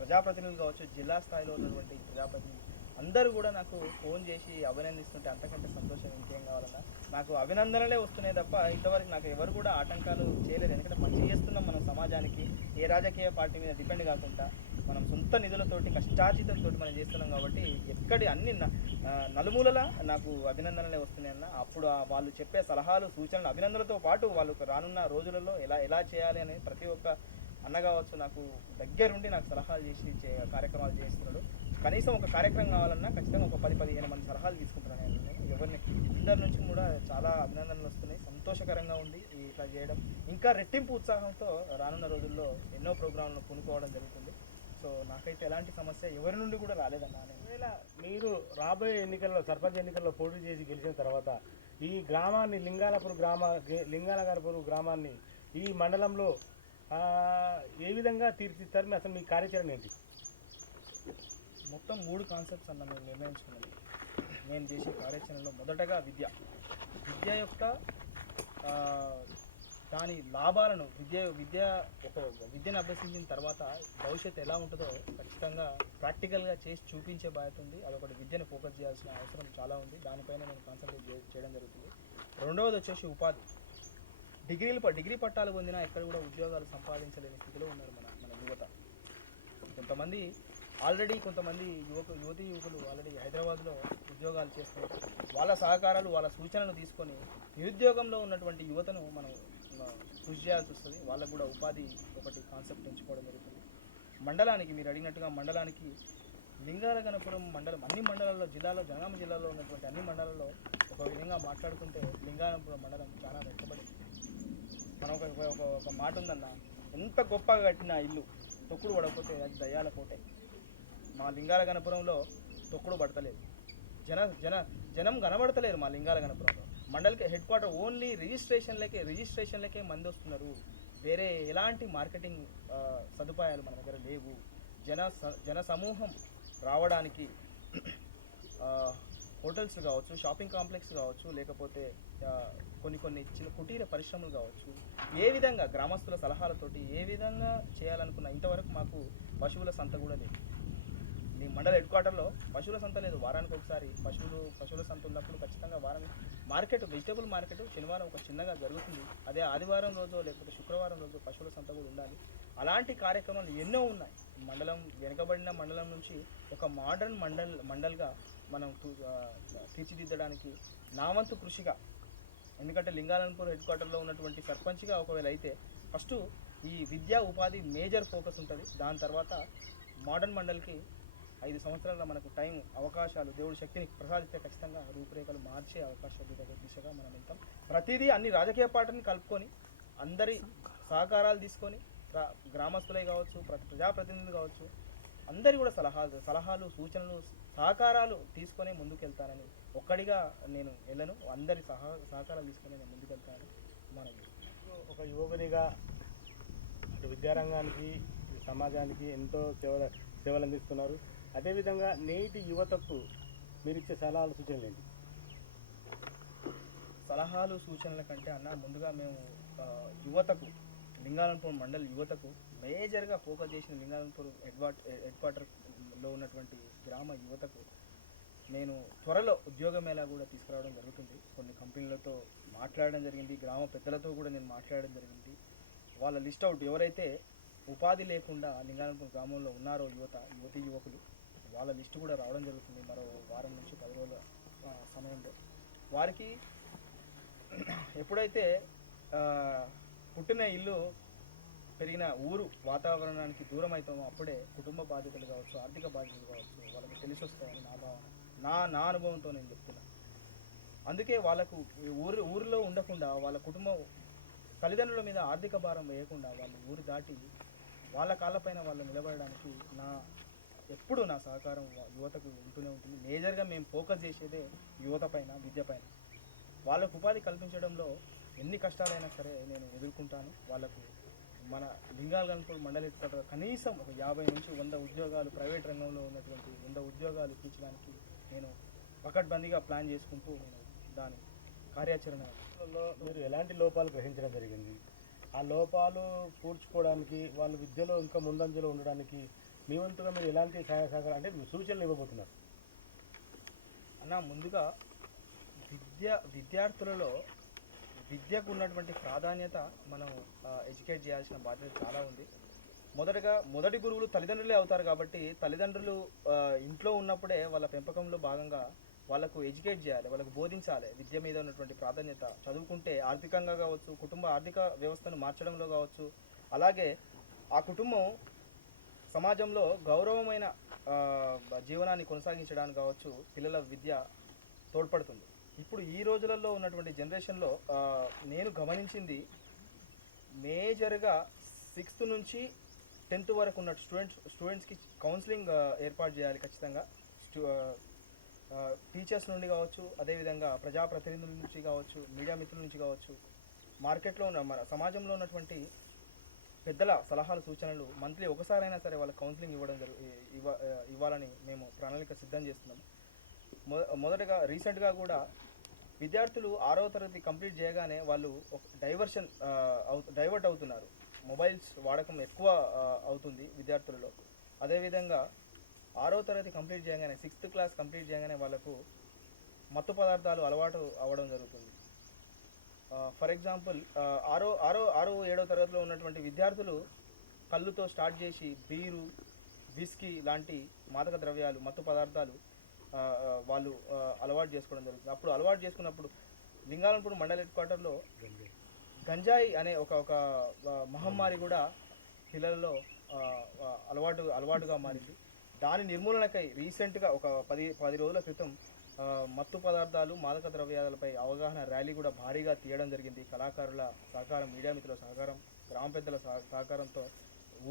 ప్రజాప్రతినిధులు కావచ్చు, జిల్లా స్థాయిలో ఉన్నటువంటి ప్రజాప్రతినిధులు అందరూ కూడా నాకు ఫోన్ చేసి అభినందిస్తుంటే అంతకంటే సంతోషం ఇంకేం కావాలన్నా. నాకు అభినందనలే వస్తున్నాయి తప్ప ఇంతవరకు నాకు ఎవరు కూడా ఆటంకాలు చేయలేదు. ఎందుకంటే మంచి చేస్తున్నాం మనం సమాజానికి. ఏ రాజకీయ పార్టీ మీద డిపెండ్ కాకుండా మనం సొంత నిధులతోటి, కష్టార్జితంతో మనం చేస్తున్నాం. కాబట్టి ఎక్కడి అన్ని నలుమూలలా నాకు అభినందనలే వస్తున్నాయి అన్న. అప్పుడు వాళ్ళు చెప్పే సలహాలు, సూచనలు, అభినందనలతో పాటు వాళ్ళు రానున్న రోజులలో ఎలా చేయాలి అనేది ప్రతి ఒక్క అన్న కావచ్చు నాకు దగ్గరుండి నాకు సలహాలు చేసి కార్యక్రమాలు చేస్తున్నాడు. కనీసం ఒక కార్యక్రమం కావాలన్నా ఖచ్చితంగా ఒక 10-15 మంది సలహాలు తీసుకుంటున్నాను నేను. ఎవరిని అందరి నుంచి కూడా చాలా అభినందనలు వస్తున్నాయి. సంతోషకరంగా ఉంది ఇట్లా చేయడం. ఇంకా రెట్టింపు ఉత్సాహంతో రానున్న రోజుల్లో ఎన్నో ప్రోగ్రాంలను పూనుకోవడం జరుగుతుంది. సో నాకైతే ఎలాంటి సమస్య ఎవరి నుండి కూడా రాలేదన్నా. నేను ఒకవేళ మీరు రాబోయే ఎన్నికల్లో సర్పంచ్ ఎన్నికల్లో పోటీ చేసి గెలిచిన తర్వాత ఈ గ్రామాన్ని లింగాలగనపూర్ గ్రామాన్ని ఈ మండలంలో ఏ విధంగా తీర్చిస్తారు? మీ అసలు మీ కార్యాచరణ ఏంటి? మొత్తం 3 కాన్సెప్ట్స్ అన్న మేము నిర్ణయించుకున్నది. నేను చేసే కార్యాచరణలో మొదటగా విద్య యొక్క దాని లాభాలను విద్యను అభ్యసించిన తర్వాత భవిష్యత్తు ఎలా ఉంటుందో ఖచ్చితంగా ప్రాక్టికల్గా చేసి చూపించే బాధ్యత ఉంది. అదొకటి విద్యను ఫోకస్ చేయాల్సిన అవసరం చాలా ఉంది. దానిపైన నేను కాన్సన్ట్రేట్ చేయడం జరుగుతుంది. రెండవది వచ్చేసి ఉపాధి. డిగ్రీ పట్టాలు పొందినా ఎక్కడ కూడా ఉద్యోగాలు సంపాదించలేని స్థితిలో ఉన్నారు మన యువత. కొంతమంది యువకులు ఆల్రెడీ హైదరాబాద్లో ఉద్యోగాలు చేస్తున్నారు. వాళ్ళ సహకారాలు వాళ్ళ సూచనలు తీసుకొని నిరుద్యోగంలో ఉన్నటువంటి యువతను మనం కృషి చేయాల్సి వస్తుంది. వాళ్ళకు కూడా ఉపాధి ఒకటి కాన్సెప్ట్ ఎంచుకోవడం జరుగుతుంది. మండలానికి మీరు అడిగినట్టుగా మండలానికి లింగాలగనపురం మండలం అన్ని మండలాల్లో జనగామ జిల్లాలో ఉన్నటువంటి అన్ని మండలాల్లో ఒక విధంగా మాట్లాడుకుంటే లింగాలగనపురం మండలం చాలా వెనుకబడింది. మనం ఒక మాట ఉందన్న, ఎంత గొప్పగా కట్టిన ఇల్లు తొక్కుడు పడకపోతే అది దయ్యాల కోటే. మా లింగాలగనపురంలో తొక్కుడు పడతలేదు, జనం కనబడతలేరు. మా లింగాలగనపురంలో మండలికి హెడ్ క్వార్టర్ ఓన్లీ రిజిస్ట్రేషన్లకే మంది వస్తున్నారు. వేరే ఎలాంటి మార్కెటింగ్ సదుపాయాలు మన దగ్గర లేవు. జన సమూహం రావడానికి హోటల్స్ కావచ్చు, షాపింగ్ కాంప్లెక్స్ కావచ్చు, లేకపోతే కొన్ని చిన్న కుటీర పరిశ్రమలు కావచ్చు, ఏ విధంగా గ్రామస్తుల సలహాలతోటి ఏ విధంగా చేయాలనుకున్న ఇంతవరకు మాకు పశువుల సంత కూడా లేదు. ఈ మండల హెడ్ క్వార్టర్లో పశువుల సంత లేదు. వారానికి ఒకసారి పశువుల సంత ఉన్నప్పుడు ఖచ్చితంగా వెజిటేబుల్ మార్కెట్ శనివారం ఒక చిన్నగా జరుగుతుంది. అదే ఆదివారం రోజు లేకపోతే శుక్రవారం రోజు పశువుల సంత కూడా ఉండాలి. అలాంటి కార్యక్రమాలు ఎన్నో ఉన్నాయి. మండలం వెనుకబడిన మండలం నుంచి ఒక మోడర్న్ మండల్గా మనం తీర్చిదిద్దడానికి నా వంతు కృషిగా, ఎందుకంటే లింగాలగనపూర్ హెడ్ క్వార్టర్లో ఉన్నటువంటి సర్పంచ్గా ఒకవేళ అయితే ఫస్ట్ ఈ విద్యా ఉపాధి మేజర్ ఫోకస్ ఉంటుంది. దాని తర్వాత మోడర్న్ మండల్కి 5 సంవత్సరాల మనకు టైం అవకాశాలు దేవుడు శక్తిని ప్రసాదిస్తే ఖచ్చితంగా రూపురేఖలు మార్చే అవకాశాలు దిశగా మనం వెళ్తాం. ప్రతిదీ అన్ని రాజకీయ పార్టీని కలుపుకొని అందరి సహకారాలు తీసుకొని గ్రామస్తులే కావచ్చు, ప్రజాప్రతినిధులు కావచ్చు, అందరి కూడా సలహాలు సూచనలు సహకారాలు తీసుకొని ముందుకెళ్తానని ఒక్కడిగా నేను వెళ్ళను. అందరి సహకారాలు తీసుకొని నేను ముందుకెళ్తానని మనం ఒక యువకునిగా అటు విద్యారంగానికి సమాజానికి ఎంతో సేవలు అందిస్తున్నారు. అదేవిధంగా నేటి యువతకు మీరు ఇచ్చే సలహాలు సూచనలు ఏంటి? సలహాలు సూచనల కంటే అన్న ముందుగా మేము యువతకు లింగాలగనపూర్ మండల్ యువతకు మేజర్గా ఫోకస్ చేసిన లింగాలగనపూర్ హెడ్ క్వార్టర్లో ఉన్నటువంటి గ్రామ యువతకు నేను త్వరలో ఉద్యోగ మేళా కూడా తీసుకురావడం జరుగుతుంది. కొన్ని కంపెనీలతో మాట్లాడడం జరిగింది, గ్రామ పెద్దలతో కూడా నేను మాట్లాడడం జరిగింది. వాళ్ళ లిస్ట్ అవుట్ ఎవరైతే ఉపాధి లేకుండా లింగాలగనపూర్ గ్రామంలో ఉన్నారో యువకులు వాళ్ళ లిస్టు కూడా రావడం జరుగుతుంది. మరో వారం నుంచి 10 రోజుల సమయంలో వారికి ఎప్పుడైతే పుట్టిన ఇల్లు పెరిగిన ఊరు వాతావరణానికి దూరం అవుతామో అప్పుడే కుటుంబ బాధ్యతలు కావచ్చు, ఆర్థిక బాధ్యతలు కావచ్చు వాళ్ళకి తెలిసి వస్తాయని నా భావన, నా అనుభవంతో నేను చెప్తున్నా. అందుకే వాళ్ళకు ఊరిలో ఉండకుండా వాళ్ళ కుటుంబం తల్లిదండ్రుల మీద ఆర్థిక భారం వేయకుండా వాళ్ళు ఊరు దాటి వాళ్ళ కాళ్ళపైన వాళ్ళు నిలబడడానికి ఎప్పుడు నా సహకారం యువతకు ఉంటూనే ఉంటుంది. మేజర్గా మేము ఫోకస్ చేసేదే యువత పైన, విద్య పైన. వాళ్ళకు ఉపాధి కల్పించడంలో ఎన్ని కష్టాలైనా సరే నేను ఎదుర్కొంటాను. వాళ్ళకు మన లింగాలగనపూర్ మండల హెడ్ క్వార్టర్ కనీసం ఒక 50 నుంచి 100 ఉద్యోగాలు ప్రైవేట్ రంగంలో ఉన్నటువంటి 100 ఉద్యోగాలు ఇప్పించడానికి నేను పకడ్బందీగా ప్లాన్ చేసుకుంటూ నేను దాని కార్యాచరణలో మీరు ఎలాంటి లోపాలు గ్రహించడం జరిగింది? ఆ లోపాలు పూడ్చుకోవడానికి వాళ్ళ విద్యలో ఇంకా ముందంజలో ఉండడానికి మీ వంతుగా మీరు ఎలాంటి సహాయ సహకారం అంటే సూచనలు ఇవ్వబోతున్నారు? అన్న ముందుగా విద్యార్థులలో విద్యకు ఉన్నటువంటి ప్రాధాన్యత మనం ఎడ్యుకేట్ చేయాల్సిన బాధ్యత చాలా ఉంది. మొదటి గురువులు తల్లిదండ్రులే అవుతారు కాబట్టి తల్లిదండ్రులు ఇంట్లో ఉన్నప్పుడే వాళ్ళ పెంపకంలో భాగంగా వాళ్ళకు ఎడ్యుకేట్ చేయాలి, వాళ్ళకు బోధించాలి. విద్య మీద ఉన్నటువంటి ప్రాధాన్యత చదువుకుంటే ఆర్థికంగా కావచ్చు, కుటుంబ ఆర్థిక వ్యవస్థను మార్చడంలో కావచ్చు, అలాగే ఆ కుటుంబం సమాజంలో గౌరవమైన జీవనాన్ని కొనసాగించడానికి కావచ్చు పిల్లల విద్య తోడ్పడుతుంది. ఇప్పుడు ఈ రోజులలో ఉన్నటువంటి జనరేషన్లో నేను గమనించింది మేజర్గా 6th నుంచి 10th వరకు ఉన్న స్టూడెంట్స్కి కౌన్సిలింగ్ ఏర్పాటు చేయాలి ఖచ్చితంగా. టీచర్స్ నుండి కావచ్చు, అదేవిధంగా ప్రజాప్రతినిధుల నుంచి కావచ్చు, మీడియా మిత్రుల నుంచి కావచ్చు, మార్కెట్లో ఉన్న మన సమాజంలో ఉన్నటువంటి పెద్దల సలహాలు సూచనలు మంత్లీ ఒకసారైనా సరే వాళ్ళకి కౌన్సిలింగ్ ఇవ్వాలని మేము ప్రణాళిక సిద్ధం చేస్తున్నాం. మొదటగా రీసెంట్గా కూడా విద్యార్థులు 6వ తరగతి కంప్లీట్ చేయగానే వాళ్ళు డైవర్ట్ అవుతున్నారు. మొబైల్స్ వాడకం ఎక్కువ అవుతుంది విద్యార్థులలో. అదేవిధంగా 6వ తరగతి కంప్లీట్ చేయగానే 6th క్లాస్ కంప్లీట్ చేయగానే వాళ్ళకు మత్తు పదార్థాలు అలవాటు అవ్వడం జరుగుతుంది. ఫర్ ఎగ్జాంపుల్ 6వ 7వ తరగతిలో ఉన్నటువంటి విద్యార్థులు కళ్ళుతో స్టార్ట్ చేసి బీరు, విస్కీ లాంటి మాదక ద్రవ్యాలు, మత్తు పదార్థాలు వాళ్ళు అలవాటు చేసుకోవడం జరుగుతుంది. అప్పుడు అలవాటు చేసుకున్నప్పుడు లింగాలంపూర్ మండల హెడ్ క్వార్టర్లో గంజాయి అనే ఒక మహమ్మారి కూడా పిల్లలలో అలవాటుగా మారింది. దాని నిర్మూలనకై రీసెంట్గా ఒక 10 రోజుల క్రితం మత్తు పదార్థాలు, మాదక ద్రవ్యాలపై అవగాహన ర్యాలీ కూడా భారీగా తీయడం జరిగింది. కళాకారుల సహకారం, మీడియా మిత్రుల సహకారం, గ్రామ పెద్దల సహకారంతో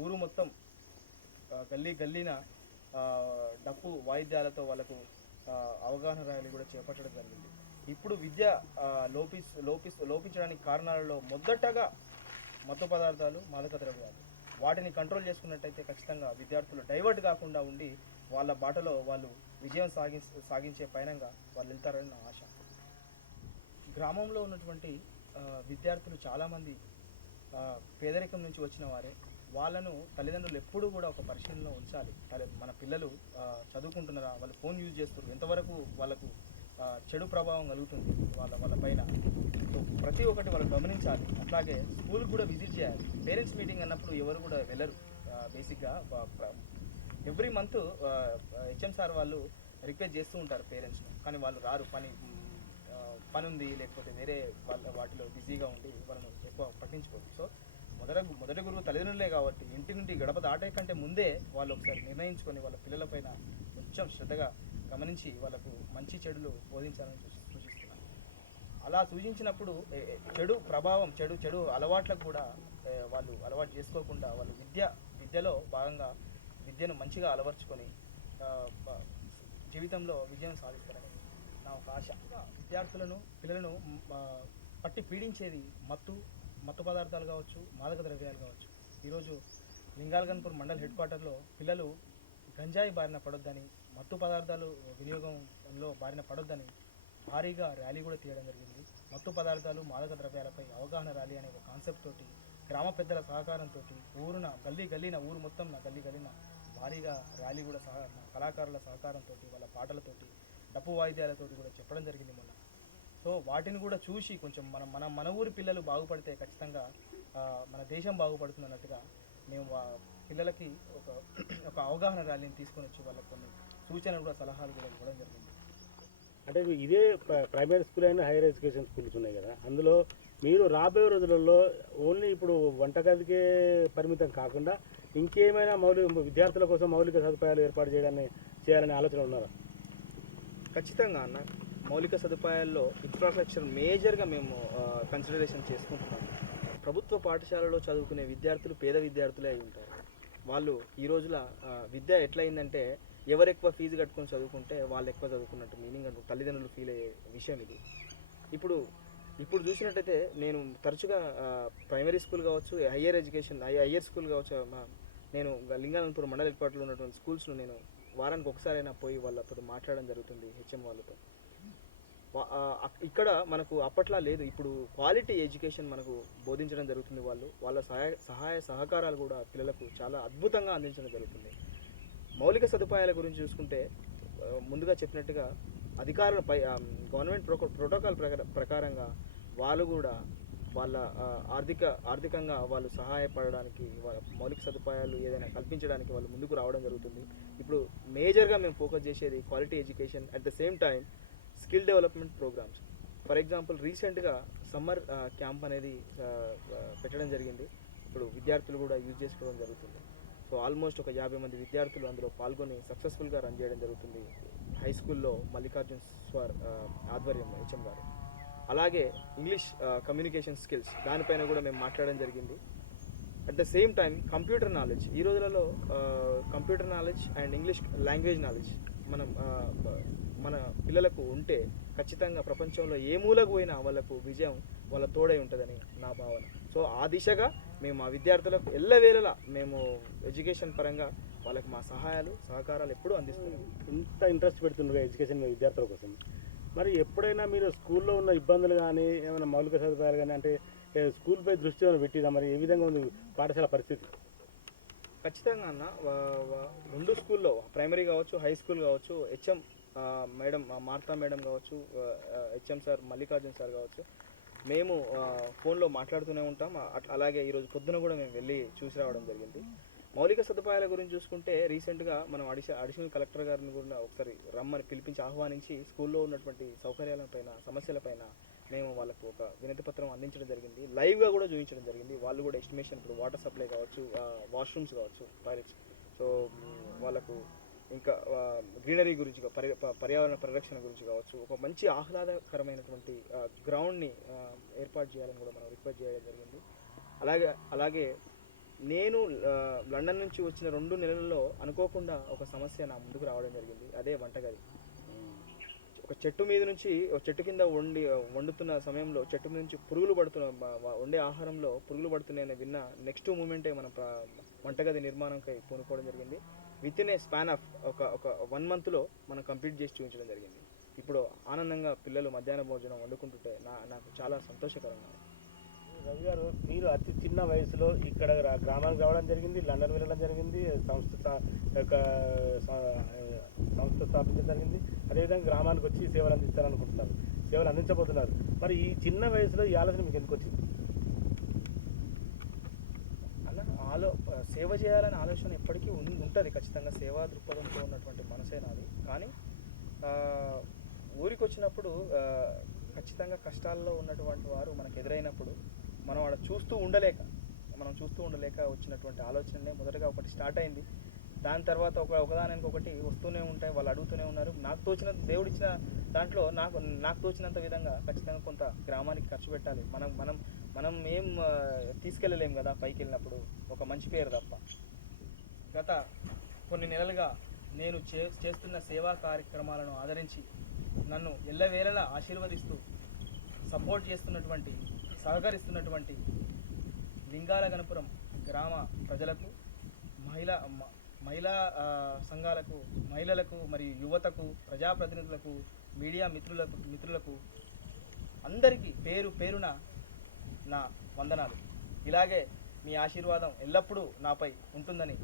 ఊరు మొత్తం గల్లీన డప్పు వాయిద్యాలతో వాళ్ళకు అవగాహన ర్యాలీ కూడా చేపట్టడం జరిగింది. ఇప్పుడు విద్య లోపించడానికి కారణాలలో మొదటగా మత్తు పదార్థాలు, మాదక ద్రవ్యాలు. వాటిని కంట్రోల్ చేసుకున్నట్టయితే ఖచ్చితంగా విద్యార్థులు డైవర్ట్ కాకుండా ఉండి వాళ్ళ బాటలో వాళ్ళు విజయం సాగించే పయనంగా వాళ్ళు వెళ్తారని నా ఆశ. గ్రామంలో ఉన్నటువంటి విద్యార్థులు చాలామంది పేదరికం నుంచి వచ్చిన వారే. వాళ్ళను తల్లిదండ్రులు ఎప్పుడూ కూడా ఒక పరిశీలనలో ఉంచాలి. మన పిల్లలు చదువుకుంటున్నారా, వాళ్ళు ఫోన్ యూజ్ చేస్తున్నారు, ఎంతవరకు వాళ్ళకు చెడు ప్రభావం కలుగుతుంది వాళ్ళ పైన, ప్రతి ఒక్కటి వాళ్ళు గమనించాలి. అట్లాగే స్కూల్కి కూడా విజిట్ చేయాలి. పేరెంట్స్ మీటింగ్ అన్నప్పుడు ఎవరు కూడా వెళ్ళరు. బేసిక్గా ఎవ్రీ మంత్ హెచ్ఎం సార్ వాళ్ళు రిక్వెస్ట్ చేస్తూ ఉంటారు పేరెంట్స్ని, కానీ వాళ్ళు రారు. పని ఉంది, లేకపోతే వేరే వాటిలో బిజీగా ఉండి వాళ్ళను ఎక్కువ పట్టించుకోరు. సో మొదటి గురువు తల్లిదండ్రులే కాబట్టి ఇంటి నుండి గడప దాటే కంటే ముందే వాళ్ళు ఒకసారి నిర్ణయించుకొని వాళ్ళ పిల్లలపైన కొంచెం శ్రద్ధగా గమనించి వాళ్ళకు మంచి చెడులు బోధించాలని సూచిస్తున్నాను. అలా సూచించినప్పుడు చెడు ప్రభావం, చెడు అలవాట్లకు కూడా వాళ్ళు అలవాటు చేసుకోకుండా వాళ్ళు విద్యలో భాగంగా విద్యను మంచిగా అలవర్చుకొని జీవితంలో విజయం సాధిస్తారని నా ఒక ఆశ. పిల్లలను పట్టి పీడించేది మత్తు పదార్థాలు కావచ్చు, మాదక ద్రవ్యాలు కావచ్చు. ఈరోజు లింగాలగన్పూర్ మండల్ హెడ్ క్వార్టర్లో పిల్లలు గంజాయి బారిన పడొద్దని, మత్తు పదార్థాలు వినియోగంలో బారిన పడొద్దని భారీగా ర్యాలీ కూడా తీయడం జరిగింది. మత్తు పదార్థాలు, మాదక ద్రవ్యాలపై అవగాహన ర్యాలీ అనే ఒక కాన్సెప్ట్ తోటి, గ్రామ పెద్దల సహకారంతో గల్లీన ఊరు మొత్తం గల్లీన భారీగా ర్యాలీ కూడా కళాకారుల సహకారంతో, వాళ్ళ పాటలతోటి, డప్పు వాయిద్యాలతోటి కూడా చెప్పడం జరిగింది మొన్న. సో వాటిని కూడా చూసి కొంచెం మన ఊరి పిల్లలు బాగుపడితే ఖచ్చితంగా మన దేశం బాగుపడుతుంది అన్నట్టుగా మేము పిల్లలకి ఒక అవగాహన ర్యాలీని తీసుకొని వచ్చి వాళ్ళకి కొన్ని సూచనలు కూడా, సలహాలు కూడా ఇవ్వడం జరిగింది. అంటే ఇదే ప్రైమరీ స్కూల్ అయినా హైయర్ ఎడ్యుకేషన్ స్కూల్స్ ఉన్నాయి కదా, అందులో మీరు రాబోయే రోజులలో ఓన్లీ ఇప్పుడు వంటగదికే పరిమితం కాకుండా ఇంకేమైనా విద్యార్థుల కోసం మౌలిక సదుపాయాలు ఏర్పాటు చేయాలనే ఆలోచన ఉన్నారా? ఖచ్చితంగా అన్న, మౌలిక సదుపాయాల్లో ఇన్ఫ్రాస్ట్రక్చర్ మేజర్గా మేము కన్సిడరేషన్ చేసుకుంటున్నాము. ప్రభుత్వ పాఠశాలలో చదువుకునే విద్యార్థులు పేద విద్యార్థులే అయి ఉంటారు. వాళ్ళు ఈ రోజుల విద్య ఎట్లయిందంటే ఎవరు ఎక్కువ ఫీజు కట్టుకొని చదువుకుంటే వాళ్ళు ఎక్కువ చదువుకున్నట్టు మీనింగ్ అంటూ తల్లిదండ్రులు ఫీల్ అయ్యే విషయం ఇది. ఇప్పుడు చూసినట్టయితే నేను తరచుగా ప్రైమరీ స్కూల్ కావచ్చు, హయ్యర్ స్కూల్ కావచ్చు, నేను లింగాలంపూర్ మండల హెడ్ క్వార్టర్లో ఉన్నటువంటి స్కూల్స్ను నేను వారానికి ఒకసారైనా పోయి వాళ్ళతో మాట్లాడడం జరుగుతుంది, హెచ్ఎం వాళ్ళతో. ఇక్కడ మనకు అప్పట్లా లేదు, ఇప్పుడు క్వాలిటీ ఎడ్యుకేషన్ మనకు బోధించడం జరుగుతుంది. వాళ్ళ సహాయ సహకారాలు కూడా పిల్లలకు చాలా అద్భుతంగా అందించడం జరుగుతుంది. మౌలిక సదుపాయాల గురించి చూసుకుంటే ముందుగా చెప్పినట్టుగా అధికారులపై గవర్నమెంట్ ప్రోటోకాల్ ప్రకారంగా వాళ్ళు కూడా వాళ్ళ ఆర్థికంగా వాళ్ళు సహాయపడడానికి, వాళ్ళ మౌలిక సదుపాయాలు ఏదైనా కల్పించడానికి వాళ్ళు ముందుకు రావడం జరుగుతుంది. ఇప్పుడు మేజర్గా మేము ఫోకస్ చేసేది quality education, at the same time skill development programmes. For example రీసెంట్గా సమ్మర్ క్యాంప్ అనేది పెట్టడం జరిగింది. ఇప్పుడు విద్యార్థులు కూడా యూజ్ చేసుకోవడం జరుగుతుంది. సో ఆల్మోస్ట్ ఒక 50 మంది విద్యార్థులు అందులో పాల్గొని సక్సెస్ఫుల్గా రన్ చేయడం జరుగుతుంది. హై స్కూల్లో మల్లికార్జున్ స్వార్ ఆధ్వర్యం హెచ్ఎం గారు. అలాగే ఇంగ్లీష్ కమ్యూనికేషన్ స్కిల్స్ దానిపైన కూడా మేము మాట్లాడడం జరిగింది. At the same time computer knowledge ఈ రోజులలో computer knowledge and English language knowledge మనం మన పిల్లలకు ఉంటే ఖచ్చితంగా ప్రపంచంలో ఏ మూలకు పోయినా వాళ్ళకు విజయం వాళ్ళ తోడై ఉంటుందని నా భావన. సో ఆ దిశగా మేము మా విద్యార్థులకు ఎల్లవేళలా మేము ఎడ్యుకేషన్ పరంగా వాళ్ళకి మా సహాయాలు సహకారాలు ఎప్పుడూ అందిస్తున్నాం. ఇంత ఇంట్రెస్ట్ పెడుతున్నారు ఎడ్యుకేషన్ మీద విద్యార్థుల కోసం. మరి ఎప్పుడైనా మీరు స్కూల్లో ఉన్న ఇబ్బందులు కానీ ఏమైనా మౌలిక సదుపాయాలు కానీ అంటే స్కూల్పై దృష్టి ఏమైనా పెట్టిదా? మరి ఏ విధంగా ఉంది పాఠశాల పరిస్థితి? ఖచ్చితంగా అన్న రెండు స్కూల్లో ప్రైమరీ కావచ్చు, హై స్కూల్ కావచ్చు, హెచ్ఎం మేడం మార్తా మేడం కావచ్చు, హెచ్ఎం సార్ మల్లికార్జున్ సార్ కావచ్చు, మేము ఫోన్లో మాట్లాడుతూనే ఉంటాం. అలాగే ఈరోజు పొద్దున కూడా మేము వెళ్ళి చూసి రావడం జరిగింది. మౌలిక సదుపాయాల గురించి చూసుకుంటే రీసెంట్గా మనం అడిషనల్ కలెక్టర్ గారిని కూడా ఒకసారి రమ్మని పిలిపించి ఆహ్వానించి స్కూల్లో ఉన్నటువంటి సౌకర్యాలపైన సమస్యలపైన మేము వాళ్ళకు ఒక వినతి పత్రం అందించడం జరిగింది. లైవ్గా కూడా చూపించడం జరిగింది. వాళ్ళు కూడా ఎస్టిమేషన్ ఇప్పుడు వాటర్ సప్లై కావచ్చు, వాష్రూమ్స్ కావచ్చు, టాయిలెట్స్, సో వాళ్ళకు ఇంకా గ్రీనరీ గురించి పర్యావరణ పరిరక్షణ గురించి కావచ్చు, ఒక మంచి ఆహ్లాదకరమైనటువంటి గ్రౌండ్ని ఏర్పాటు చేయాలని కూడా మనం రిక్వెస్ట్ చేయడం జరిగింది. అలాగే నేను లండన్ నుంచి వచ్చిన 2 నెలల్లో అనుకోకుండా ఒక సమస్య నా ముందుకు రావడం జరిగింది. అదే వంటగది. ఒక చెట్టు మీద నుంచి చెట్టు కింద వండుతున్న సమయంలో చెట్టు మీద నుంచి పురుగులు పడుతున్న వండే ఆహారంలో పురుగులు పడుతున్నాయని విన్న నెక్స్ట్ మూమెంటే మన వంటగది నిర్మాణంకై పూనుకోవడం జరిగింది. With in a span of ఒక 1 monthలో మనం కంప్లీట్ చేసి చూపించడం జరిగింది. ఇప్పుడు ఆనందంగా పిల్లలు మధ్యాహ్న భోజనం వండుకుంటుంటే నాకు చాలా సంతోషకరంగా. రవి గారు, మీరు అతి చిన్న వయసులో ఇక్కడ గ్రామానికి రావడం జరిగింది, లండన్ వెళ్ళడం జరిగింది, సంస్థ స్థాపించడం జరిగింది. అదేవిధంగా గ్రామానికి వచ్చి సేవలు అందిస్తారనుకుంటున్నారు, సేవలు అందించబోతున్నారు. మరి ఈ చిన్న వయసులో ఈ ఆలోచన మీకు ఎందుకు వచ్చింది? సేవ చేయాలనే ఆలోచన ఎప్పటికీ ఉంటుంది. ఖచ్చితంగా సేవా దృక్పథంతో ఉన్నటువంటి మనసే నాది. కానీ ఊరికి వచ్చినప్పుడు ఖచ్చితంగా కష్టాల్లో ఉన్నటువంటి వారు మనకు ఎదురైనప్పుడు మనం అక్కడ చూస్తూ ఉండలేక వచ్చినటువంటి ఆలోచననే మొదటగా ఒకటి స్టార్ట్ అయింది. దాని తర్వాత ఒకదానికి ఒకటి వస్తూనే ఉంటాయి. వాళ్ళు అడుగుతూనే ఉన్నారు. నాకు తోచిన దేవుడిచ్చిన దాంట్లో నాకు తోచినంత విధంగా ఖచ్చితంగా కొంత గ్రామానికి ఖర్చు పెట్టాలి. మనం ఏం తీసుకెళ్ళలేము కదా పైకి వెళ్ళినప్పుడు, ఒక మంచి పేరు తప్ప. గత కొన్ని నెలలుగా నేను చేస్తున్న సేవా కార్యక్రమాలను ఆదరించి నన్ను ఎల్లవేళలా ఆశీర్వదిస్తూ సపోర్ట్ చేస్తున్నటువంటి, సహకరిస్తున్నటువంటి లింగాల గణపురం గ్రామ ప్రజలకు, మహిళా సంఘాలకు, మహిళలకు మరియు యువతకు, ప్రజాప్రతినిధులకు, మీడియా మిత్రులకు అందరికీ పేరున నా వందనాలు. ఇలాగే మీ ఆశీర్వాదం ఎల్లప్పుడూ నాపై ఉంటుందని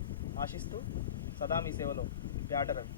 ఆశిస్తూ సదా మీ సేవలో ప్యాట రవి.